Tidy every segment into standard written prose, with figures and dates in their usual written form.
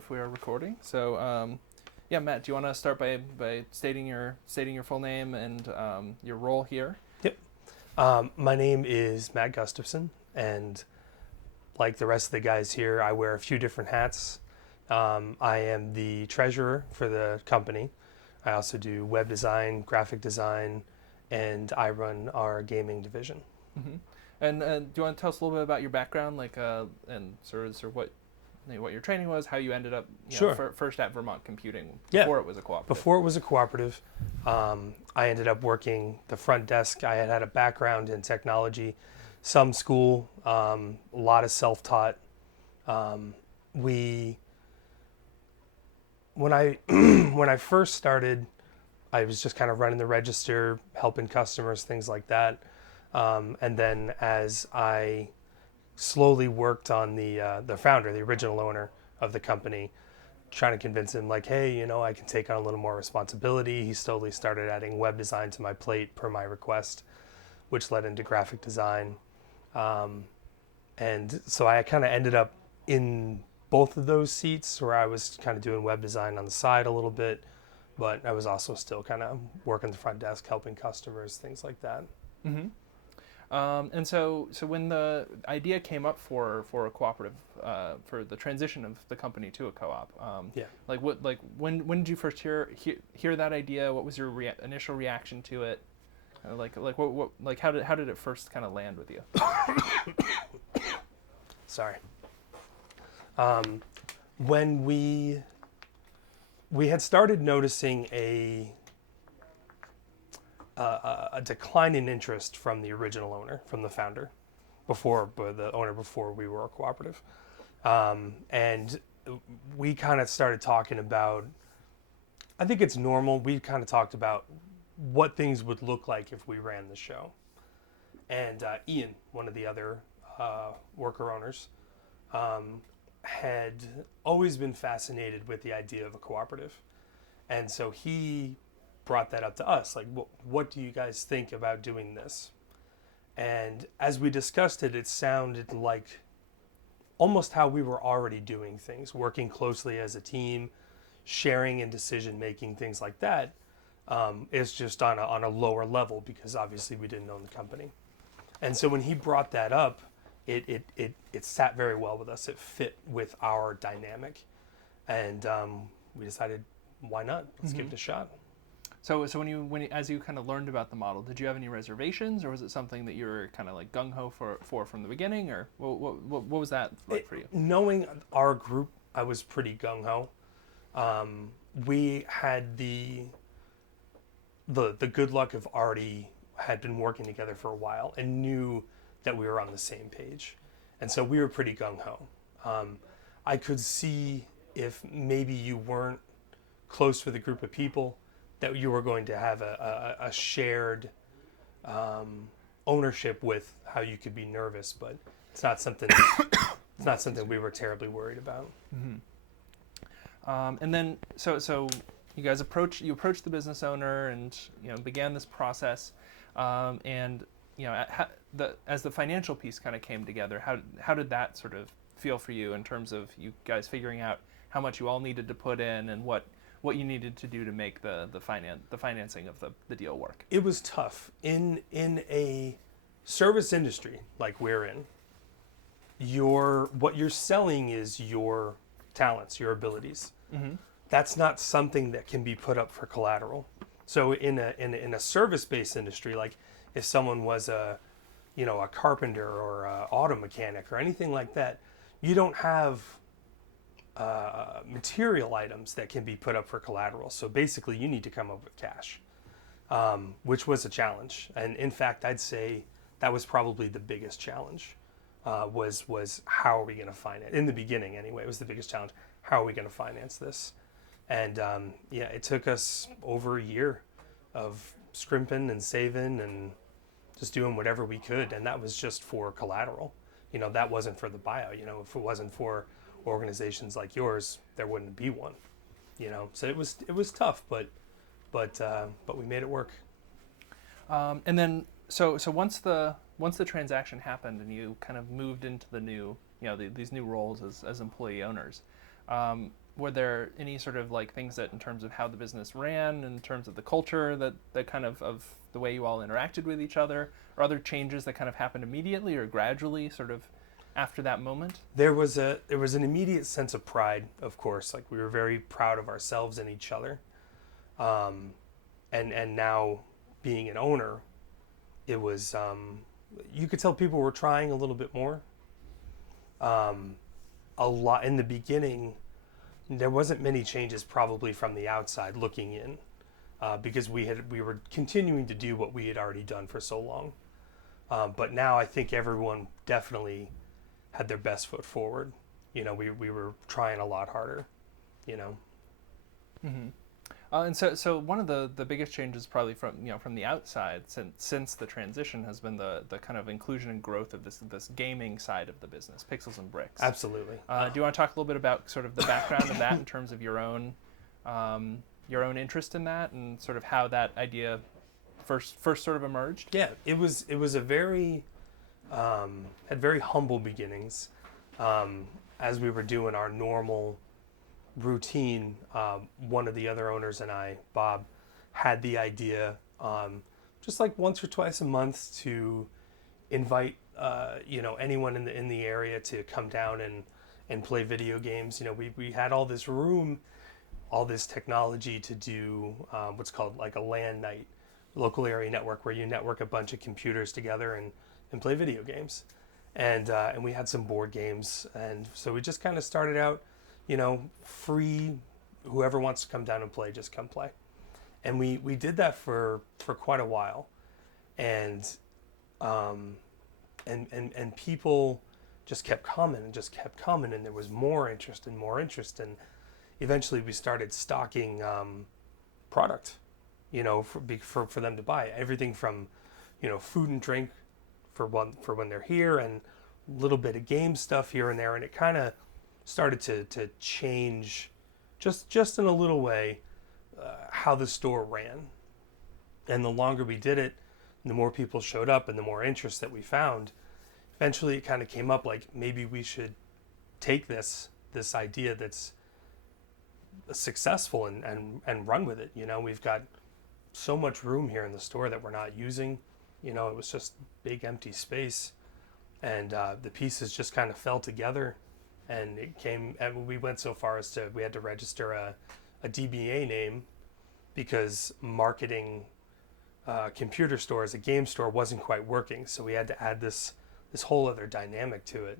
if we are recording. So, yeah, Matt, do you want to start by stating your full name and your role here? Yep. My name is Matt Gustafson, and like the rest of the guys here, I wear a few different hats. I am the treasurer for the company. I also do web design, graphic design, and I run our gaming division. Mm-hmm. And do you want to tell us a little bit about your background, like, and sort of what your training was, how you ended up, Sure. first at Vermont Computing Yeah. before it was a cooperative? Before it was a cooperative, I ended up working the front desk. I had a background in technology, some school, a lot of self-taught. We when I when I first started, I was just kind of running the register, helping customers, things like that. And then as I slowly worked on the founder, the original owner of the company, trying to convince him like, hey, I can take on a little more responsibility. He slowly started adding web design to my plate per my request, which led into graphic design. And so I kind of ended up in both of those seats where I was kind of doing web design on the side a little bit, but I was also still kind of working the front desk, helping customers, things like that. Mm-hmm. And so when the idea came up for a cooperative, for the transition of the company to a co-op, Yeah. when did you first hear that idea? What was your initial reaction to it? How did it first kind of land with you? Sorry. When we had started noticing a decline in interest from the original owner, from the founder, before we were a cooperative, and we kind of started talking about. I think it's normal. We kind of talked about what things would look like if we ran the show, and Ian, one of the other worker owners, had always been fascinated with the idea of a cooperative, and so he brought that up to us, like, what do you guys think about doing this? And as we discussed it, it sounded like almost how we were already doing things, working closely as a team, sharing in decision making, things like that. Is just on a lower level because obviously we didn't own the company. And so when he brought that up, it sat very well with us. It fit with our dynamic, and we decided, why not? Let's give it a shot. So as you kind of learned about the model, did you have any reservations, or was it something that you were kind of like gung ho for from the beginning, or what was that like for you? Knowing our group, I was pretty gung ho. We had the good luck of already had been working together for a while and knew that we were on the same page, and so we were pretty gung ho. I could see if maybe you weren't close with a group of people, that you were going to have a shared ownership with how you could be nervous, but it's not something we were terribly worried about. Mm-hmm. And then so you guys approached the business owner and began this process, and as the financial piece kind of came together, how did that sort of feel for you in terms of you guys figuring out how much you all needed to put in and what you needed to do to make the financing of the deal work? It was tough in a service industry like we're in. What you're selling is your talents, your abilities. Mm-hmm. That's not something that can be put up for collateral. So in a service-based industry, like if someone was a carpenter or an auto mechanic or anything like that, you don't have material items that can be put up for collateral. So basically you need to come up with cash, which was a challenge. And in fact, I'd say that was probably the biggest challenge, was how are we going to finance, in the beginning anyway, it was the biggest challenge. How are we going to finance this? And it took us over a year of scrimping and saving and just doing whatever we could. And that was just for collateral. That wasn't for the buyout. If it wasn't for organizations like yours, there wouldn't be one. So it was tough, but we made it work. And then so once the transaction happened and you kind of moved into the new these new roles as employee owners, were there any sort of like things that in terms of how the business ran, in terms of the culture that kind of the way you all interacted with each other, or other changes that kind of happened immediately or gradually sort of after that moment? There was an immediate sense of pride, of course. Like we were very proud of ourselves and each other. And now being an owner, it was you could tell people were trying a little bit more. A lot in the beginning, there wasn't many changes probably from the outside looking in, because we were continuing to do what we had already done for so long. But now I think everyone definitely had their best foot forward. You know, we were trying a lot harder. You know. Mm-hmm. And so one of the biggest changes probably from the outside since the transition has been the kind of inclusion and growth of this gaming side of the business, Pixels and Bricks. Absolutely. Do you want to talk a little bit about sort of the background of that in terms of your own interest in that and sort of how that idea first sort of emerged? Yeah, it was a very had very humble beginnings. As we were doing our normal routine, one of the other owners and I, Bob, had the idea, just like once or twice a month, to invite anyone in the area to come down and play video games. You know, we had all this room, all this technology to do what's called like a LAN night, local area network, where you network a bunch of computers together and play video games. And we had some board games, and so we just kind of started out, you know, free. Whoever wants to come down and play, just come play. And we did that for quite a while, and people just kept coming, and there was more interest, and eventually we started stocking product, you know, for them to buy. Everything from, you know, food and drink for when they're here, and a little bit of game stuff here and there, and it kind of started to change, just in a little way, how the store ran. And the longer we did it, the more people showed up, and the more interest that we found. Eventually, it kind of came up like maybe we should take this idea that's successful and run with it. You know, we've got so much room here in the store that we're not using. You know, it was just big empty space, and the pieces just kind of fell together. And we went so far as we had to register a DBA name, because marketing computer store as a game store wasn't quite working. So we had to add this whole other dynamic to it,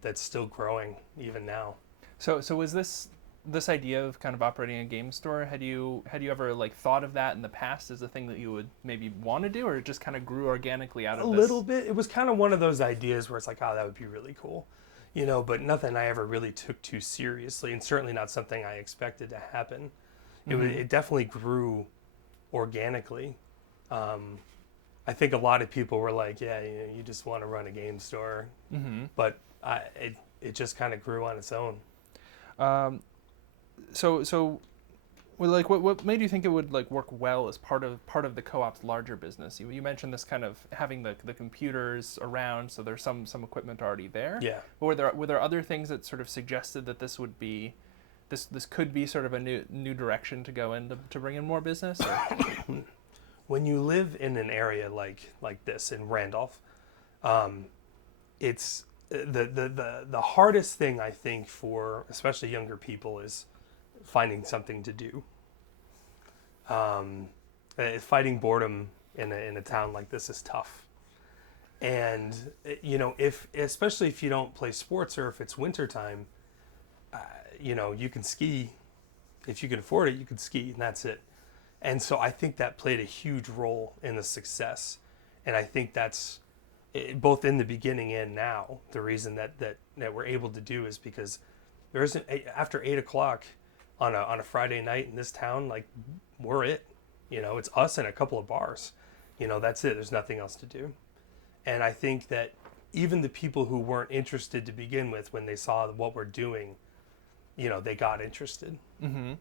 that's still growing even now. So was this idea of kind of operating a game store, had you ever like thought of that in the past as a thing that you would maybe want to do, or it just kind of grew organically out of this? A little bit. It was kind of one of those ideas where it's like, oh, that would be really cool. You know, but nothing I ever really took too seriously, and certainly not something I expected to happen. Mm-hmm. It definitely grew organically. I think a lot of people were like, yeah, you just want to run a game store. Mm-hmm. But it just kind of grew on its own. So well, like what made you think it would like work well as part of the co-op's larger business? You mentioned this kind of having the computers around, so there's some equipment already there. Yeah. But were there other things that sort of suggested that this would be this could be sort of a new direction to go in to bring in more business? Or? When you live in an area like this in Randolph, it's the hardest thing, I think, for especially younger people is finding something to do. Fighting boredom in a town like this is tough. And you know, especially if you don't play sports, or if it's wintertime, you know, you can ski. If you can afford it, you can ski, and that's it. And so I think that played a huge role in the success. And I think that's both in the beginning and now, the reason that we're able to do is because there isn't, after 8:00 on a Friday night in this town, like, we're it. You know, it's us and a couple of bars. You know, that's it. There's nothing else to do. And I think that even the people who weren't interested to begin with, when they saw what we're doing, you know, they got interested. Mm-hmm.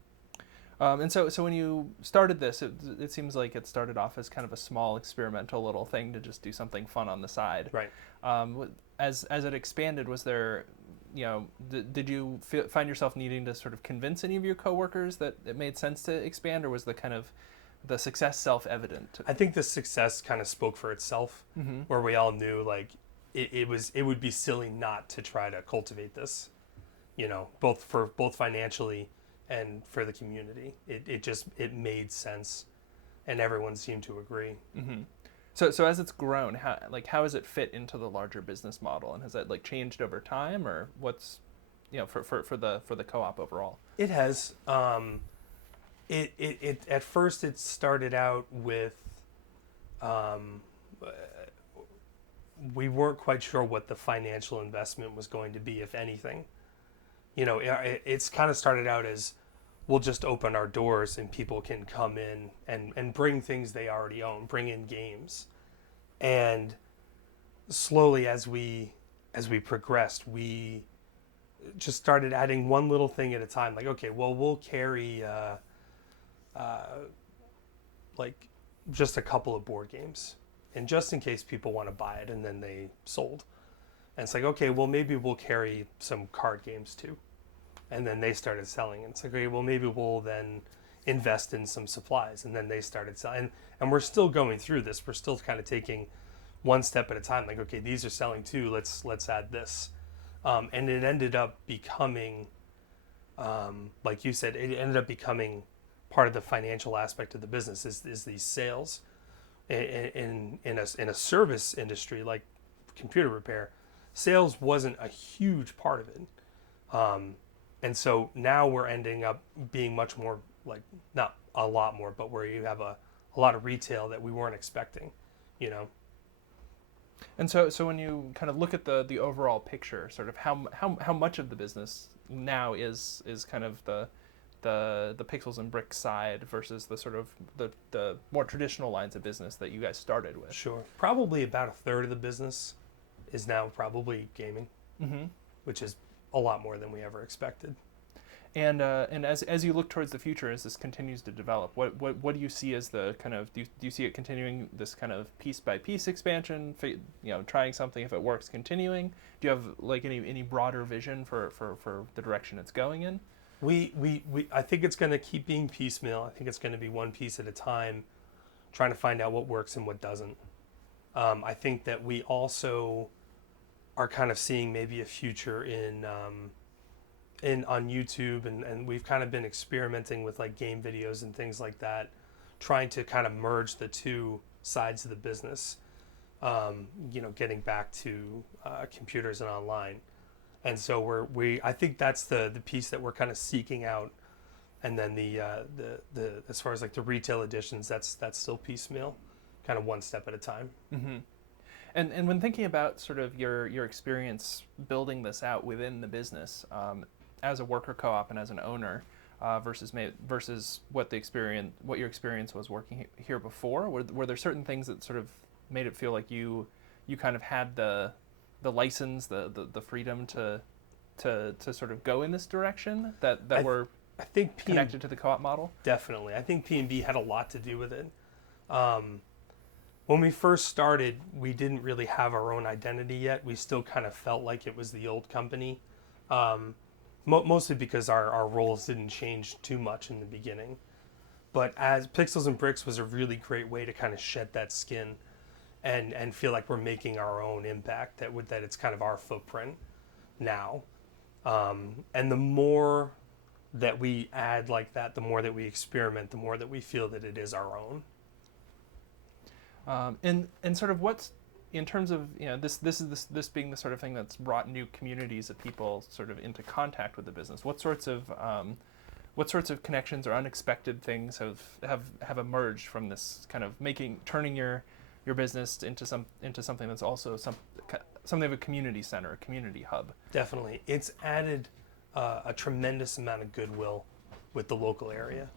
And so when you started this, it seems like it started off as kind of a small experimental little thing to just do something fun on the side. Right. As it expanded, was there did you find yourself needing to sort of convince any of your coworkers that it made sense to expand, or was the kind of the success self-evident? I think the success kind of spoke for itself, Mm-hmm. where we all knew like it would be silly not to try to cultivate this, both financially and for the community. It made sense, and everyone seemed to agree. Mm-hmm. So as it's grown, how has it fit into the larger business model, and has that like changed over time, or what's for the co-op overall? It has. It at first it started out with, um, we weren't quite sure what the financial investment was going to be, if anything. It's kind of started out as, we'll just open our doors and people can come in and bring things they already own, bring in games. And slowly as we progressed, we just started adding one little thing at a time. Like, okay, well, we'll carry like just a couple of board games, and just in case people want to buy it, and then they sold. And it's like, okay, well, maybe we'll carry some card games too. And then they started selling. And it's like, okay, well, maybe we'll then invest in some supplies. And then they started selling. And we're still going through this. We're still kind of taking one step at a time. Like, okay, these are selling too. Let's add this. And it ended up becoming, like you said, it ended up becoming part of the financial aspect of the business is these sales. In a service industry like computer repair, sales wasn't a huge part of it. And so now we're ending up being much more, like, not a lot more, but where you have a lot of retail that we weren't expecting, And so when you kind of look at the overall picture, sort of how much of the business now is kind of the pixels and bricks side versus the sort of the more traditional lines of business that you guys started with? Sure. Probably about a third of the business is now probably gaming, Mm-hmm. which is a lot more than we ever expected. And as you look towards the future, as this continues to develop, what do you see as the kind of do you see it continuing this kind of piece by piece expansion? Trying something, if it works, continuing. Do you have like any broader vision for the direction it's going in? I think it's going to keep being piecemeal. I think it's going to be one piece at a time, trying to find out what works and what doesn't. I think that we also are kind of seeing maybe a future in on YouTube, and we've kind of been experimenting with like game videos and things like that, trying to kind of merge the two sides of the business. Getting back to computers and online. And so I think that's the piece that we're kind of seeking out, and then the as far as like the retail editions, that's still piecemeal, kind of one step at a time. Mm-hmm. And when thinking about sort of your experience building this out within the business, as a worker co-op and as an owner, versus what your experience was working here before, were there certain things that sort of made it feel like you kind of had the license, the freedom to sort of go in this direction that were I think connected to the co-op model? Definitely. I think P&B had a lot to do with it. When we first started, we didn't really have our own identity yet. We still kind of felt like it was the old company, mostly because our roles didn't change too much in the beginning. But as Pixels and Bricks was a really great way to kind of shed that skin and feel like we're making our own impact, that it's kind of our footprint now. And the more that we add like that, the more that we experiment, the more that we feel that it is our own. And sort of what's, in terms of this being the sort of thing that's brought new communities of people sort of into contact with the business, what sorts of connections or unexpected things have emerged from this kind of turning your business into something that's also something of a community center, a community hub? Definitely. It's added a tremendous amount of goodwill with the local area.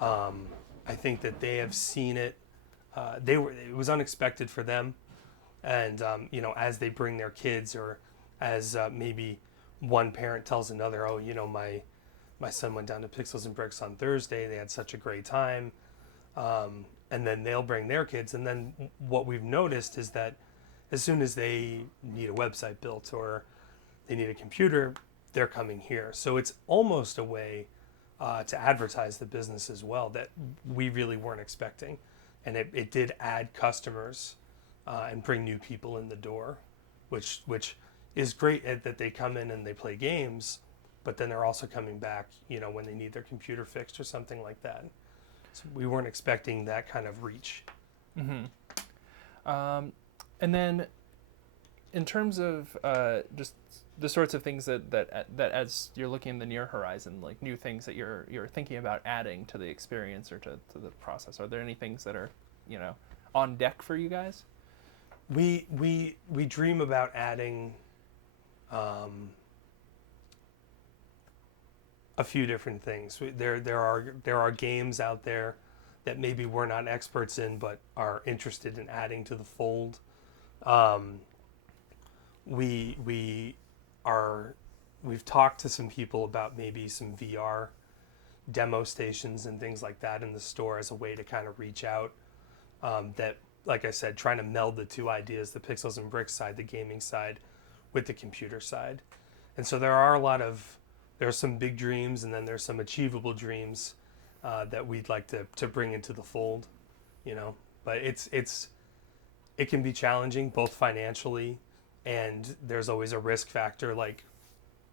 I think that they have seen it. It was unexpected for them, and as they bring their kids, or as maybe one parent tells another, oh, my son went down to Pixels and Bricks on Thursday. They had such a great time. And then they'll bring their kids. And then what we've noticed is that as soon as they need a website built, or they need a computer, they're coming here. So it's almost a way to advertise the business as well that we really weren't expecting. And it did add customers and bring new people in the door, which is great that they come in and they play games, but then they're also coming back, when they need their computer fixed or something like that. So we weren't expecting that kind of reach. And then, in terms of just the sorts of things that as you're looking in the near horizon, like new things that you're thinking about adding to the experience or to the process, are there any things that are on deck for you guys? We dream about adding a few different things. There are games out there that maybe we're not experts in, but are interested in adding to the fold. We've talked to some people about maybe some VR demo stations and things like that in the store as a way to kind of reach out. That, like I said, trying to meld the two ideas, the pixels and bricks side, the gaming side, with the computer side. And so there are some big dreams, and then there's some achievable dreams that we'd like to bring into the fold, But it can be challenging both financially, and there's always a risk factor. Like,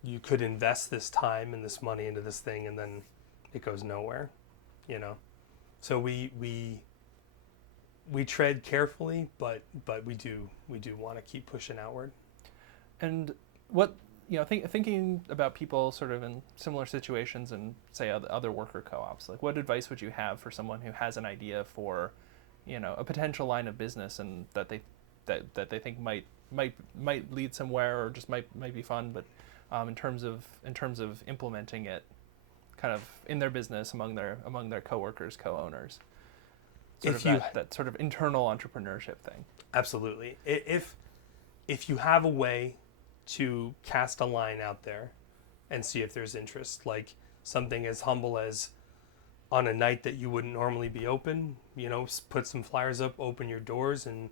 you could invest this time and this money into this thing, and then it goes nowhere, So we tread carefully, but we do want to keep pushing outward. And what thinking about people sort of in similar situations and say other worker co-ops, like what advice would you have for someone who has an idea for a potential line of business and that they think might lead somewhere or just might be fun, but in terms of implementing it kind of in their business among their coworkers, co-owners, that sort of internal entrepreneurship thing. Absolutely. If you have a way to cast a line out there and see if there's interest, like something as humble as on a night that you wouldn't normally be open, put some flyers up, open your doors and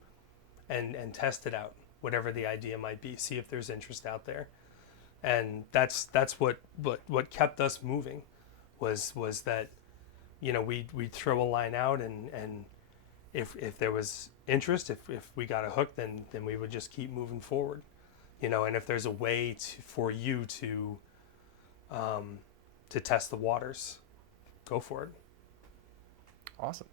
test it out, whatever the idea might be, see if there's interest out there. And that's what kept us moving was that, we'd throw a line out and if there was interest, if we got a hook, then we would just keep moving forward. And if there's a way for you to test the waters, go for it. Awesome.